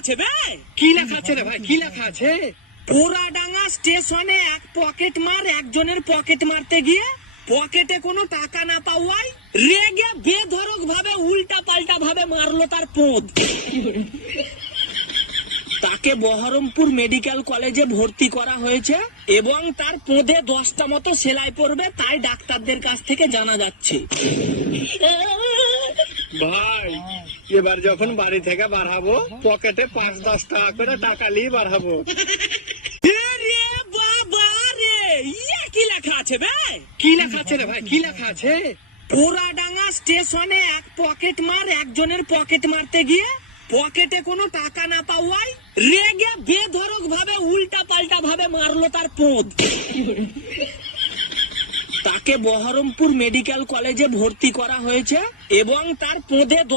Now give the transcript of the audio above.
আছে বে? কি লেখা আছে রে ভাই, কি লেখা আছে? পোড়াডাঙ্গা স্টেশনে এক পকেট মার একজনের পকেট মারতে গিয়ে পকেটে কোনো টাকা না পাওয়ায় রেগে বেধড়ক ভাবে উল্টা পাল্টা ভাবে মারলো তার পোঁদ। তাকে বহরমপুর মেডিকেল কলেজে ভর্তি করা হয়েছে এবং তার পোঁদে 10টা মতো সেলাই পড়বে, তাই ডাক্তারদের কাছ থেকে জানা যাচ্ছে। ভাই এবার যখন বাড়ি থেকে বাড়াবো পকেটে 5-10 টাকা করে টাকা নিয়ে বাড়াবো। রে বাবা রে, ইয়া কি লেখা আছে বে? কি লেখা আছে রে ভাই, কি লেখা আছে? পোড়াডাঙ্গা স্টেশনে এক পকেট মার একজনের পকেট মারতে গিয়ে পকেটে কোনো টাকা না পাওয়ায় রেগে বেধড়ক ভাবে উল্টা পাল্টা ভাবে মারলো তার পোঁদ। তাকে বহরমপুর মেডিকেল কলেজে ভর্তি করা হয়েছে এবং তার পোঁদে